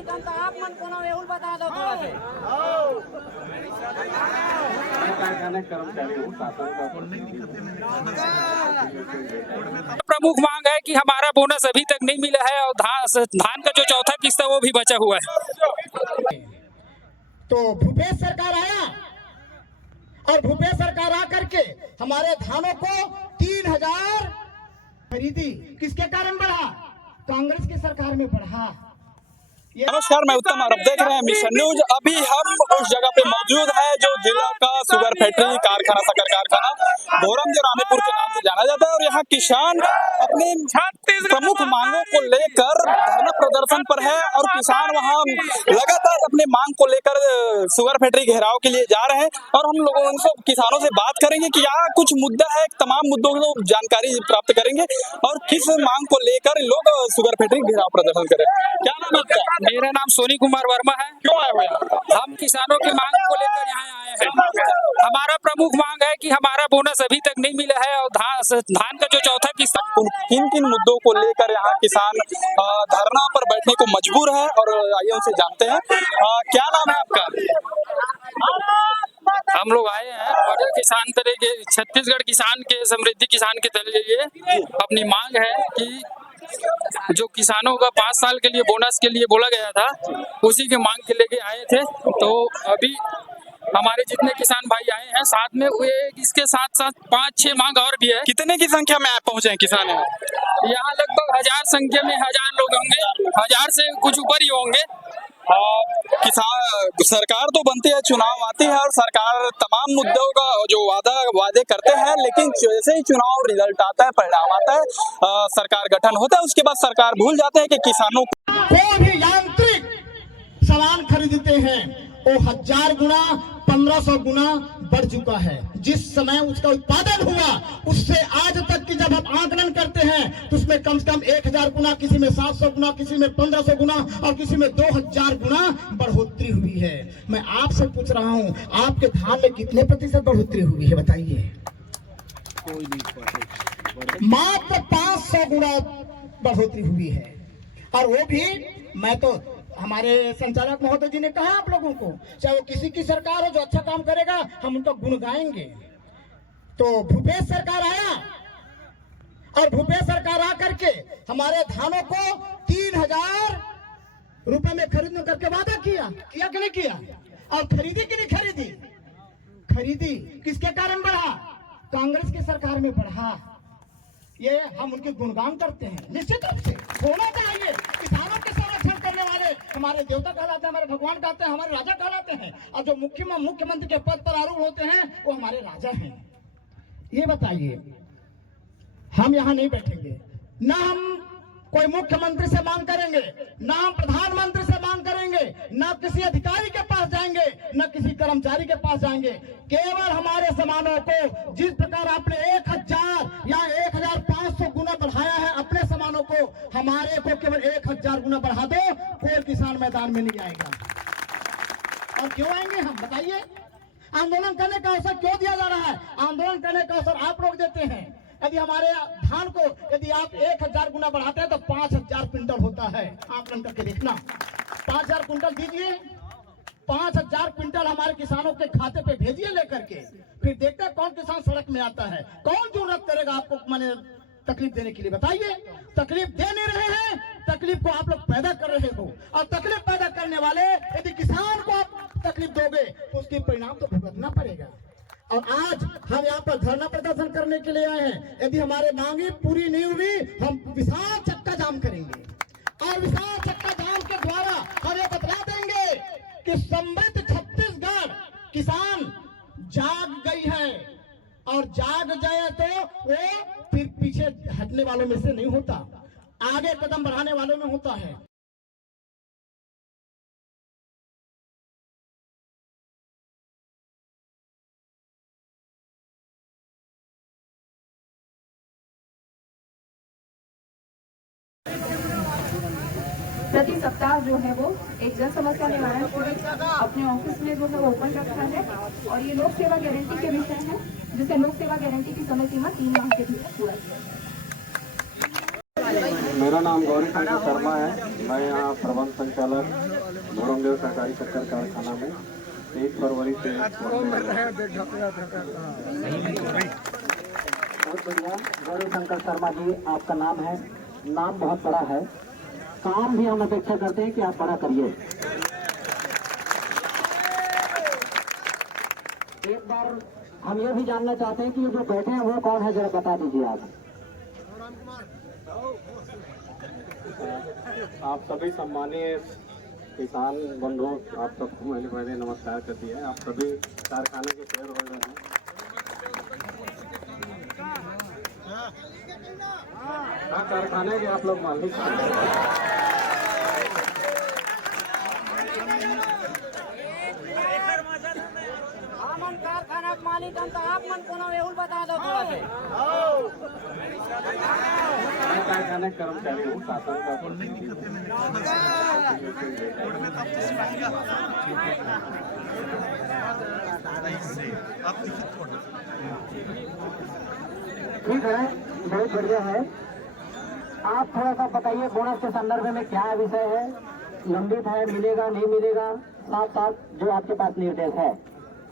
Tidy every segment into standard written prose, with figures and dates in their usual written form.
बता दो थोड़ा से। प्रमुख मांग है कि हमारा बोनस अभी तक नहीं मिला है और धान का जो चौथा किस्त है वो भी बचा हुआ है। तो भूपेश सरकार आया और भूपेश सरकार आकर के हमारे धानों को 3000 खरीदी। किसके कारण बढ़ा? कांग्रेस की सरकार में बढ़ा। नमस्कार, मैं उत्तम और आप देख रहे हैं मिशन न्यूज। अभी हम उस जगह पे मौजूद है जो जिला का शुगर फैक्ट्री कारखाना शक्कर कारखाना भोरम जो रानीपुर के नाम से जाना जाता है। और यहाँ किसान अपने प्रमुख मांगों को लेकर धरना प्रदर्शन पर है और किसान वहाँ लगातार अपने मांग को लेकर शुगर फैक्ट्री घेराव के लिए जा रहे हैं। और हम लोगों से किसानों से बात करेंगे कि यहाँ कुछ मुद्दा है, तमाम मुद्दों को जानकारी प्राप्त करेंगे और किस मांग को लेकर लोग शुगर फैक्ट्री घेराव प्रदर्शन करें। क्या नाम है आपका? मेरा नाम सोनी कुमार वर्मा है। क्यों आए हुए हैं? हम किसानों की मांग को लेकर यहाँ आए हैं। हमारा प्रमुख मांग है कि हमारा बोनस अभी तक नहीं मिला है और धान का जो चौथा किस्त। किन किन मुद्दों को लेकर यहाँ किसान धरना पर बैठने को मजबूर है और आइए उनसे जानते हैं। क्या नाम है आपका? हम लोग आए हैं मॉडल किसान तरह के छत्तीसगढ़ किसान के समृद्धि किसान के तरह अपनी मांग है कि जो किसानों का 5 साल के लिए बोनस के लिए बोला गया था उसी के मांग के लेके आए थे। तो अभी हमारे जितने किसान भाई आए हैं साथ में वे इसके साथ साथ 5-6 मांग और भी है। कितने की संख्या में आप पहुंचे हैं किसान? यहाँ लगभग 1000 संख्या में 1000 लोग होंगे, 1000 से कुछ ऊपर ही होंगे। किसान सरकार तो बनती है, चुनाव आती है और सरकार तमाम मुद्दों का जो वादे करते हैं, लेकिन जैसे ही चुनाव रिजल्ट आता है, परिणाम आता है, सरकार गठन होता है, उसके बाद सरकार भूल जाते हैं कि किसानों कोई भी यांत्रिक सामान खरीदते हैं वो 1000 गुना 1500 गुना बढ़ चुका है। जिस समय उसका उत्पादन हुआ उससे आज तक की जब आप आकलन करते हैं तो उसमें कम से कम 1000 गुना, किसी में 700 गुना, किसी में 1500 गुना और किसी में 2000 गुना बढ़ोतरी हुई है। मैं आपसे पूछ रहा हूं, आपके धान में कितने प्रतिशत बढ़ोतरी हुई है बताइए? मात्र 500 गुना बढ़ोतरी हुई है। और वो भी मैं तो हमारे संचालक महोदय जी ने कहा आप लोगों को, चाहे वो किसी की सरकार हो जो अच्छा काम करेगा हम उनका गुण गाएंगे। तो भूपेश सरकार आया और भूपेश सरकार आकर के हमारे धानों को 3000 रुपए में खरीदने करके वादा किया कि नहीं किया? और खरीदी कि नहीं खरीदी? खरीदी। किसके कारण बढ़ा? कांग्रेस की सरकार में बढ़ा। ये हम उनके गुणगान करते हैं, निश्चित रूप से होना चाहिए। किसानों के संरक्षण करने वाले हमारे देवता कहलाते हैं, हमारे भगवान कहते हैं, हमारे राजा कहलाते हैं। और जो मुख्यमंत्री के पद पर आरूढ़ होते हैं वो हमारे राजा हैं। ये बताइए, हम यहाँ नहीं बैठेंगे, ना हम कोई मुख्यमंत्री से मांग करेंगे, ना हम प्रधानमंत्री से मांग करेंगे, ना किसी अधिकारी के पास जाएंगे, ना किसी कर्मचारी के पास जाएंगे। केवल हमारे सामानों को जिस प्रकार आपने 1000 या 1500 गुना बढ़ाया है अपने सामानों को, हमारे को केवल 1000 गुना बढ़ा दो, कोई किसान मैदान में नहीं आएगा। और क्यों आएंगे हम बताइए? आंदोलन करने का अवसर क्यों दिया जा रहा है? आंदोलन करने का अवसर आप लोग देते हैं। यदि हमारे धान को यदि आप 1000 गुना बढ़ाते हैं तो 5000 क्विंटल होता है। आकलन करके देखना, 5000 क्विंटल दीजिए, 5000 क्विंटल हमारे किसानों के खाते पे भेजिए लेकर के, फिर देखते हैं कौन किसान सड़क में आता है। कौन जरूरत करेगा आपको माने तकलीफ देने के लिए? बताइए। तकलीफ दे नहीं रहे हैं, तकलीफ को आप लोग पैदा कर रहे हो। और तकलीफ पैदा करने वाले यदि किसान को आप तकलीफ दोगे तो उसके परिणाम तो भुगतना पड़ेगा। और आज हम यहाँ पर धरना प्रदर्शन करने के लिए आए हैं। यदि हमारे मांगे पूरी नहीं हुई हम विशाल चक्का जाम करेंगे। और विशाल चक्का जाम के द्वारा हम ये बतला देंगे कि समृद्ध छत्तीसगढ़ किसान जाग गई है। और जाग जाए तो वो फिर पीछे हटने वालों में से नहीं होता, आगे कदम बढ़ाने वालों में होता है। प्रति सप्ताह जो है वो एक जन समस्या निवारण शिविर अपने ऑफिस में जो है वो ओपन रखा है। और ये लोक सेवा गारंटी के विषय है, जिसे लोक सेवा गारंटी की समय सीमा 3 माह के भीतर पूरा किया। मेरा नाम गौरी शंकर शर्मा है। मैं यहाँ प्रबंध संचालक भोरमदेव सहकारी शक्कर कारखाना में 1 फरवरी से बहुत बढ़िया। गौरी शंकर शर्मा जी, आपका नाम है, नाम बहुत बड़ा है, काम भी हम अपेक्षा करते हैं कि आप बड़ा करिए। एक बार हम ये भी जानना चाहते हैं कि ये जो बैठे हैं वो कौन है, जरा बता दीजिए आप। आप सभी सम्मानीय किसान बंधु, आप सबको मैंने पहले नमस्कार कर दिया है। आप सभी कारखाने के शेयर होल्डर हैं। हाँ, कारखाने के आप लोग मालिक हैं। कारखाना मालिक आप मन को एवं बता दो थोड़ा से। मैं कारखाने कर्मचारी हूँ, शासन का ठीक है, बहुत बढ़िया है। आप थोड़ा सा बताइए बोनस के संदर्भ में क्या विषय है, लंबित है, मिलेगा नहीं मिलेगा, साथ साथ जो आपके पास निर्देश है।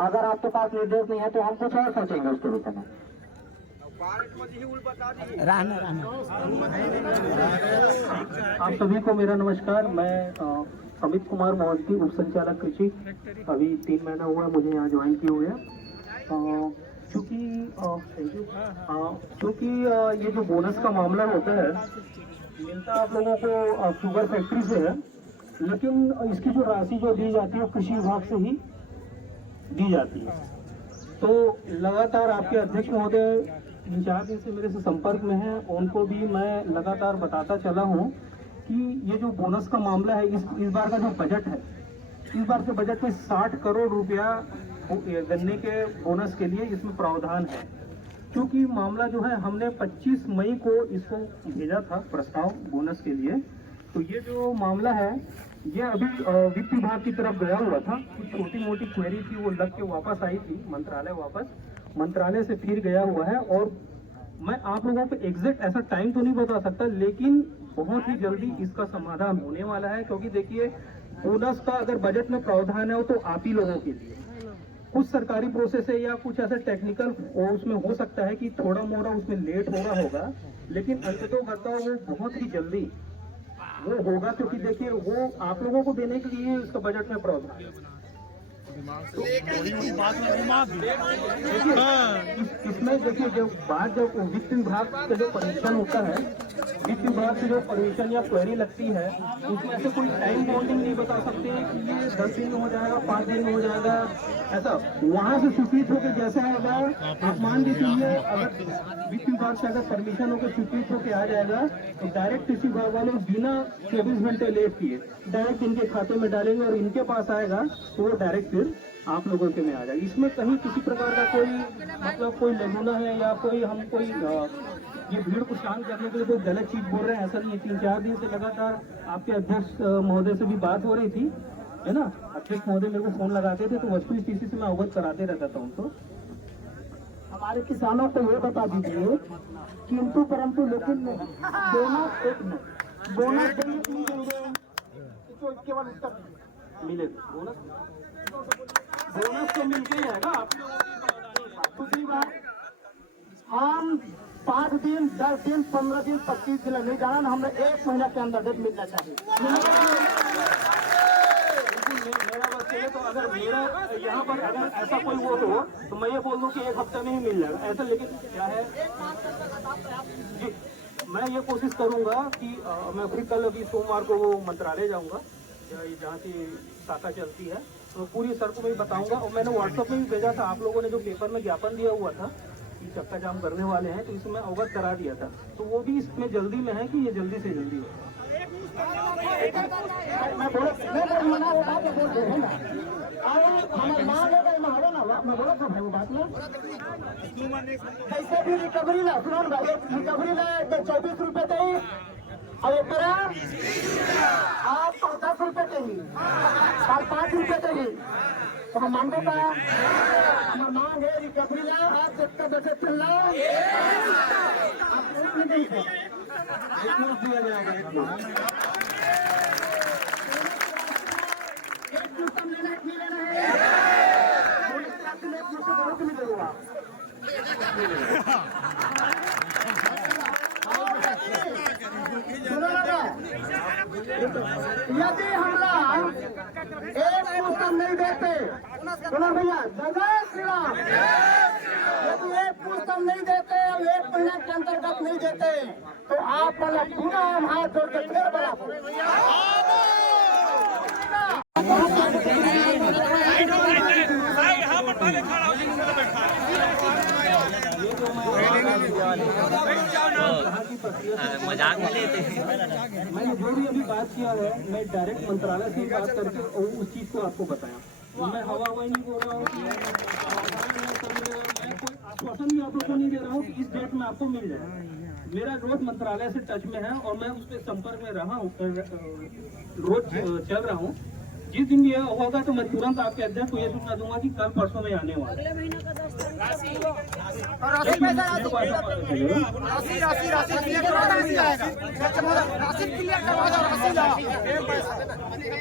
अगर आपके पास निर्देश नहीं है तो हम कुछ और सोचेंगे उसके विषय में। आप सभी को मेरा नमस्कार। मैं अमित कुमार मोहंती, उप संचालक कृषि। अभी 3 महीना हुआ मुझे यहाँ ज्वाइन किए हुए। क्योंकि ये जो बोनस का मामला होता है मिलता आप लोगों को शुगर फैक्ट्री से है, लेकिन इसकी जो राशि जो दी जाती है कृषि विभाग से ही दी जाती है। तो लगातार आपके अध्यक्ष महोदय 3-4 दिन से मेरे से संपर्क में हैं, उनको भी मैं लगातार बताता चला हूं कि ये जो बोनस का मामला है, इस बार का जो बजट है, इस बार के बजट में 60 करोड़ रुपया गन्ने के बोनस के लिए इसमें प्रावधान है। क्योंकि मामला जो है हमने 25 मई को इसको भेजा था प्रस्ताव बोनस के लिए। तो ये जो मामला है ये अभी वित्त विभाग की तरफ गया हुआ था, कुछ छोटी मोटी क्वेरी थी, वो लग के वापस आई थी मंत्रालय से फिर गया हुआ है। और मैं आप लोगों को एग्जैक्ट ऐसा टाइम तो नहीं बता सकता, लेकिन बहुत ही जल्दी इसका समाधान होने वाला है। क्योंकि देखिए, बोनस का अगर बजट में प्रावधान है तो आप ही लोगों के लिए, कुछ सरकारी प्रोसेस है या कुछ ऐसा टेक्निकल उसमें हो सकता है कि थोड़ा मोड़ा उसमें लेट हो रहा होगा, लेकिन अंततोगत्वा वो बहुत ही जल्दी वो होगा। क्योंकि देखिए, वो आप लोगों को देने के लिए इसका बजट में प्रावधान है। इसमें देखिए, जब वित्त विभाग का जो परमिशन होता है, वित्त विभाग से जो परमिशन या क्वेरी लगती है, उसमें से कोई टाइम बाउंडिंग नहीं बता सकते कि ये 10 दिन में हो जाएगा, 5 दिन में हो जाएगा, ऐसा वहां से स्वीकृत होकर जैसा होगा। आप मान लीजिए, अगर वित्त विभाग से अगर परमिशन होकर स्वीकृत होकर आ जाएगा तो डायरेक्ट कृषि विभाग वाले बिना 24 घंटे लेट किए डायरेक्ट इनके खाते में डालेंगे और इनके पास आएगा तो वो डायरेक्ट फिर आप लोगों के में आ जाएगा। इसमें कहीं किसी प्रकार का कोई मतलब कोई लगुना है या कोई हम कोई ये भीड़ को शांत करने के लिए कोई गलत चीज बोल रहे हैं, ऐसा नहीं है। 3-4 दिन से लगातार आपके अध्यक्ष महोदय से भी बात हो रही थी, है ना। अध्यक्ष महोदय मेरे को फोन लगाते थे तो वस्तु स्थिति से मैं अवगत कराते रहता था उनको। हमारे किसानों को ये बता दीजिए, किंतु परंतु लेकिन बोनस एक नहीं, बोनस नहीं देंगे तो केवल उसका मिलेगा बोनस तो मिलके ही आएगा आप लोगों को। दूसरी बात, हम 5 दिन, 10 दिन, 15 दिन, 25 दिन नहीं जाना, हमें 1 महीना के अंदर डेट मिलना चाहिए। मेरा बस ये, तो अगर मेरा यहाँ पर अगर ऐसा कोई वो हो तो मैं ये बोल दूँ कि 1 हफ्ते में ही मिल जाएगा ऐसा। लेकिन क्या है जी, मैं ये कोशिश करूँगा कि मैं फिर कल अभी सोमवार को वो मंत्रालय जाऊँगा जहाँ की शाखा चलती है, तो पूरी सर को मैं बताऊँगा। और मैंने व्हाट्सएप में भी भेजा था, आप लोगों ने जो पेपर में ज्ञापन दिया हुआ था कि चक्का जाम करने वाले हैं, तो इसमें अवगत करा दिया था। तो वो भी इसमें जल्दी में है कि ये जल्दी से जल्दी हो। मैं बोला कैसे भी रिकवरी ला, सुनो ना भाई, रिकवरी ला 24 रुपए चाहिए और एक आप 10 रुपए चाहिए, 5 रुपए चाहिए। तो हम मांगो का हमारा मांग है रिकवरी ला, आप जितना बचे चल रहा आप नहीं थे। दिया जाएगा, एक मुश्त हम लेना नहीं लेना है, बहुत नहीं देगा। यदि हमला एक मुश्त हम नहीं देते, सुनो भैया, जय श्री राम, यदि एक मुश्त हम नहीं देते और 1 महीना के अंतर्गत नहीं देते तो आप वाला पूरा हम हाथ जोड़ के फिर बड़ा मजाक में लेते हैं। मैंने जो भी अभी बात किया है, मैं डायरेक्ट मंत्रालय से बात करके उस चीज को आपको बताया। मैं हवा नहीं बोल रहा हूँ, मैं कोई आश्वासन भी आप लोग को नहीं दे रहा हूँ कि इस डेट में आपको मिल जाए। मेरा रोज मंत्रालय से टच में है और मैं उस पर संपर्क में रहा हूँ, रोज चल रहा हूँ। जिस दिन ये होगा तो मैं तुरंत आपके अध्यक्ष को ये सूचना दूंगा कि कल परसों में आने वाला है।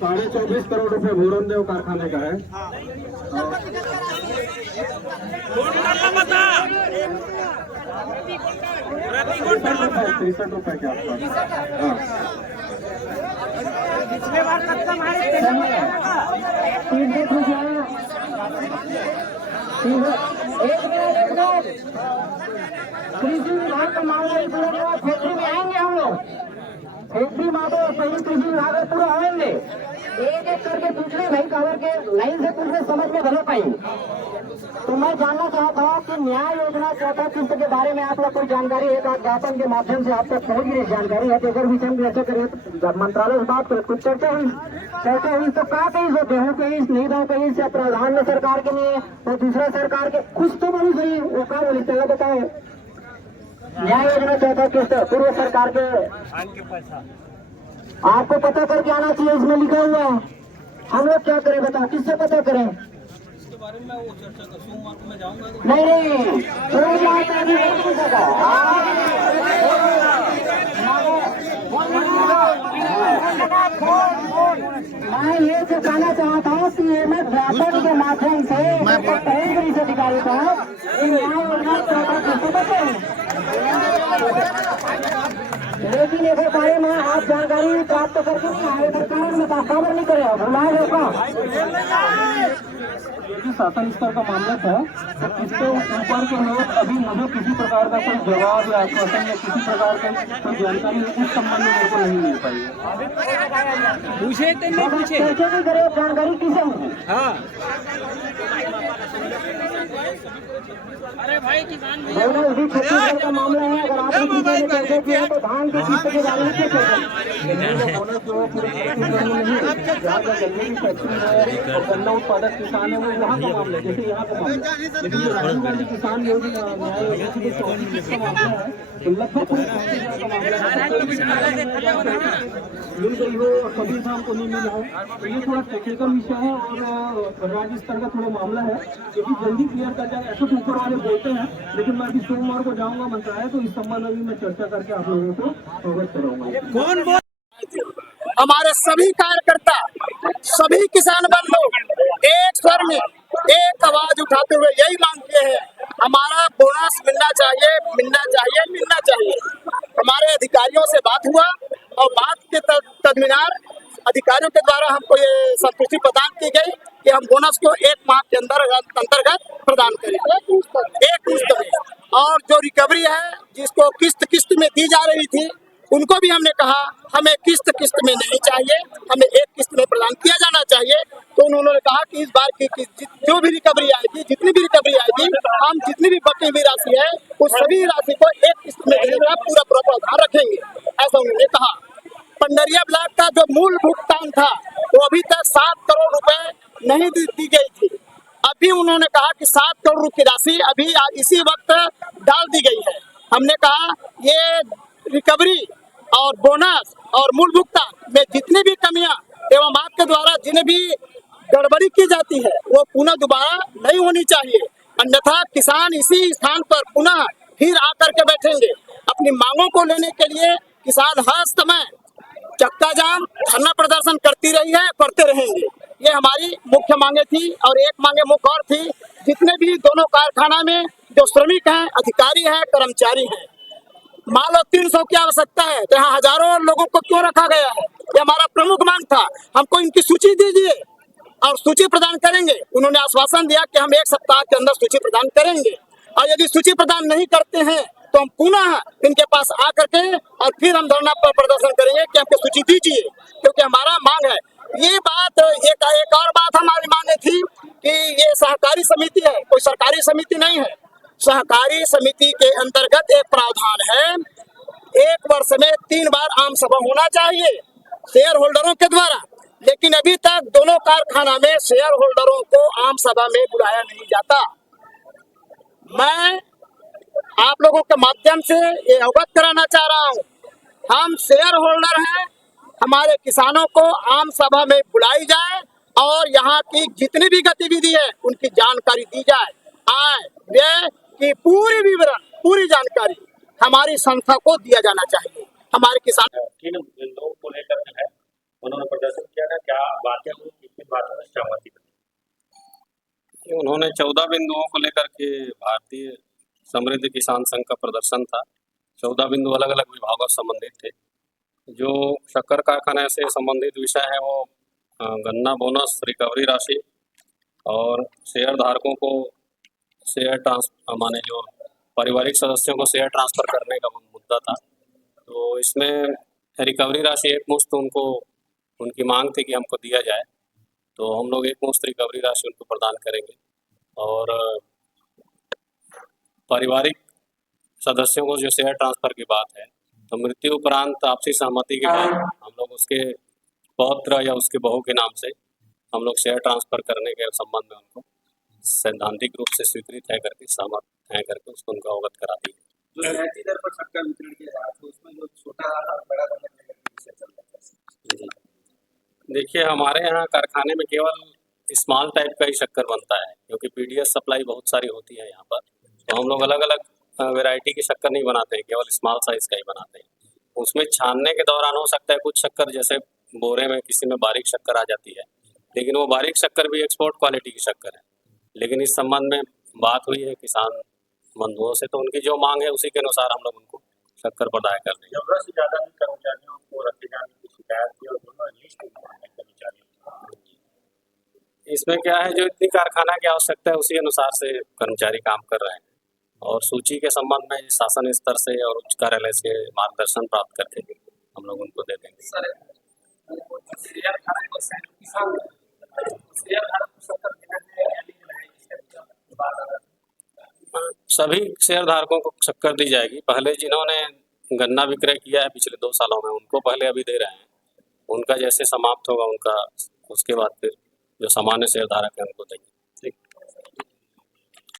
24.5 करोड़ रुपए भोरमदेव कारखाने का है। 63 रुपए के आसपास। पिछले बार तक हमारे कृषि विभाग का मामला ही पूरा हुआ, फैक्ट्री में आएंगे हम लोग, फैक्ट्री में तो सही कृषि विभाग पूरा होंगे, एक एक करके दूसरे भाई कवर के लाइन से पूछने समझ में भले पाएंगे। तो मैं जानना चाहता हूँ कि न्याय योजना चौथा किस्त के बारे में आप लोग कोई जानकारी एक ज्ञापन के माध्यम से आप तक पहुँच रही जानकारी है, तो अगर विषय में चर्चा करें, मंत्रालय से बात करें, कुछ चर्चा हुई तो कहा कहीं से गेहूँ कहीं नहीं दो कहीं से प्रधान में सरकार के लिए और दूसरा सरकार के कुछ तो बोली सही, वो कहा बोली चलो बताए। न्याय योजना चौथा किस्त पूर्व सरकार के आपको पता करके आना चाहिए, इसमें लिखा हुआ है। हम लोग क्या करें बताओ, किससे पता करें? इसके बारे में वो चर्चा कर सोमवार को मैं जाऊंगा। नहीं मैं ये जो कहना चाहता हूँ कि ये मैं ज्ञापन के माध्यम से पुलिस अधिकारी को लेकिन एक बारे में आप जानकारी प्राप्त करके नहीं आए, सरकार में खबर नहीं करे, बुलाए होगा। यदि शासन स्तर का मामला था तो इसके ऊपर के लोग अभी मुझे किसी प्रकार का कोई जवाब या आश्वासन या किसी प्रकार की कोई जानकारी इस संबंध में मेरे को नहीं मिल पाई। पूछे तो नहीं पूछे, कैसे भी करे जानकारी किसे होगी? हाँ अरे भाई किसान अभी छत्तीसगढ़ का मामला है, अगर आप चर्चा किया तो धान की किस्त के बारे में क्या बोनस जो पूरे छत्तीसगढ़ में नहीं है, जहाँ का गन्ने की फैक्ट्री है और गन्ना उत्पादक किसान है वो यहाँ का मामला है, जैसे यहाँ का मामला। लेकिन जो राजीव गांधी किसान योजना न्याय योजना की 34 का मामला है, तो लगभग पूरे 34 का मामला है, मिल गई हो और कभी शाम को नहीं मिला हो, तो ये थोड़ा टेक्निकल विषय है और राज्य स्तर का थोड़ा मामला है, क्योंकि जल्दी क्लियर कर जाएगा ऐसा ऊपर वाले बोलते हैं। लेकिन मैं अभी सोमवार को जाऊंगा मंत्रालय, तो इस संबंध में मैं चर्चा करके आप लोगों को अवगत कराऊंगा। हमारे सभी कार्यकर्ता, सभी किसान बंधु एक स्वर में एक आवाज उठाते हुए यही मांगते हैं, हमारा बोनस मिलना चाहिए, मिलना चाहिए, मिलना चाहिए। हमारे अधिकारियों से बात हुआ और बात के तदमीनार अधिकारियों के द्वारा हमको ये संतुष्टि प्रदान की गई कि हम बोनस को 1 माह के अंतर्गत प्रदान करेंगे, एक किस्त में। और जो रिकवरी है जिसको किस्त में दी जा रही थी, उनको भी हमने कहा हमें किस्त में नहीं चाहिए, हमें एक किस्त में प्रदान किया जाना चाहिए। तो उन्होंने कहा कि इस बार की जो भी रिकवरी आएगी, जितनी भी रिकवरी आएगी, हम जितनी भी बची हुई राशि है उस सभी राशि को एक किस्त में देने का पूरा प्रावधान रखेंगे, ऐसा उन्होंने कहा। पंडरिया ब्लॉक का जो मूल भुगतान था वो अभी तक 7 करोड़ रुपए नहीं दी गई थी। अभी उन्होंने कहा कि 7 करोड़ रुपए की राशि अभी इसी वक्त डाल दी गई है। हमने कहा ये रिकवरी और बोनस और मूल भुगतान में जितनी भी कमियां एवं आपके द्वारा जिन्हें भी गड़बड़ी की जाती है वो पुनः दोबारा नहीं होनी चाहिए, अन्यथा किसान इसी स्थान पर पुनः फिर आकर के बैठेंगे। अपनी मांगों को लेने के लिए किसान हर समय चक्का जाम धरना प्रदर्शन करती रही है, करते रहेंगे। ये हमारी मुख्य मांगे थी और एक मांगे मुख्य और थी, जितने भी दोनों कारखाना में जो श्रमिक हैं, अधिकारी हैं, कर्मचारी हैं, मान लो 300 की आवश्यकता है तो यहाँ हजारों लोगों को क्यों रखा गया है? ये हमारा प्रमुख मांग था। हमको इनकी सूची दीजिए और सूची प्रदान करेंगे। उन्होंने आश्वासन दिया कि हम 1 सप्ताह के अंदर सूची प्रदान करेंगे, और यदि सूची प्रदान नहीं करते हैं तो हम पुनः इनके पास आकर के और फिर हम धरना पर प्रदर्शन करेंगे कि हमको सूची दीजिए, क्योंकि हमारा मांग है। ये बात एक और बात हमारी मांगे थी कि ये सहकारी समिति है, कोई सरकारी समिति नहीं है। सहकारी समिति के अंतर्गत एक प्रावधान है, 1 वर्ष में 3 बार आम सभा होना चाहिए शेयर होल्डरों के द्वारा, लेकिन अभी तक दोनों कारखाना में शेयर होल्डरों को आम सभा में बुलाया नहीं जाता। मैं आप लोगों के माध्यम से ये अवगत कराना चाह रहा हूँ, हम शेयर होल्डर हैं, हमारे किसानों को आम सभा में बुलाई जाए और यहाँ की जितनी भी गतिविधि है उनकी जानकारी दी जाए। आय व्यय की पूरी विवरण, पूरी जानकारी हमारी संस्था को दिया जाना चाहिए। हमारे किसान किन बिंदुओं को लेकर है उन्होंने प्रदर्शन किया था, क्या बातें हुई, किन बातों में सहमति बनी? उन्होंने 14 बिंदुओं को लेकर के भारतीय समृद्ध किसान संघ का प्रदर्शन था। 14 बिंदु अलग अलग विभागों से संबंधित थे। जो शक्कर कारखाने से संबंधित विषय है वो गन्ना बोनस, रिकवरी राशि और शेयर धारकों को शेयर ट्रांसफर माने जो पारिवारिक सदस्यों को शेयर ट्रांसफर करने का मुद्दा था। तो इसमें रिकवरी राशि एकमुश्त उनको उनकी मांग थी कि हमको दिया जाए, तो हम लोग एकमुश्त रिकवरी राशि उनको प्रदान करेंगे। और पारिवारिक सदस्यों को जो शेयर ट्रांसफर की बात है, तो मृत्यु उपरांत आपसी सहमति के बाद हम लोग उसके पौत्र या उसके बहू के नाम से हम लोग शेयर ट्रांसफर करने के संबंध में उनको सैद्धांतिक रूप से स्वीकृत है करके, सहमत है करके उसको उनको अवगत करा दी। जो रियायती दर पर शक्कर वितरण किया जा रहा था उसमें जो छोटा और बड़ा देखिए, हमारे यहाँ कारखाने में केवल स्मॉल टाइप का ही शक्कर बनता है, क्योंकि पीडीएस सप्लाई बहुत सारी होती है यहाँ पर, तो हम लोग अलग अलग वैरायटी की शक्कर नहीं बनाते हैं, केवल स्मॉल साइज का ही बनाते हैं। उसमें छानने के दौरान हो सकता है कुछ शक्कर जैसे बोरे में किसी में बारीक शक्कर आ जाती है, लेकिन वो बारीक शक्कर भी एक्सपोर्ट क्वालिटी की शक्कर है। लेकिन इस संबंध में बात हुई है किसान बंधुओं से, तो उनकी जो मांग है उसी के अनुसार हम लोग उनको शक्कर प्रदाय कर देंगे। जरूरत से ज्यादा भी कर्मचारियों को रखे जाने की शिकायत की और दोनों लिस्ट कर्मचारी। इसमें क्या है, जो इतनी कारखाना की आवश्यकता है उसी अनुसार से कर्मचारी काम कर रहे हैं, और सूची के संबंध में शासन स्तर से और उच्च कार्यालय से मार्गदर्शन प्राप्त करके हम लोग उनको दे देंगे। सभी शेयर धारकों को शक्कर दी जाएगी। पहले जिन्होंने गन्ना विक्रय किया है पिछले 2 सालों में उनको पहले अभी दे रहे हैं, उनका जैसे समाप्त होगा उनका उसके बाद फिर जो सामान्य शेयर धारक है उनको देंगे।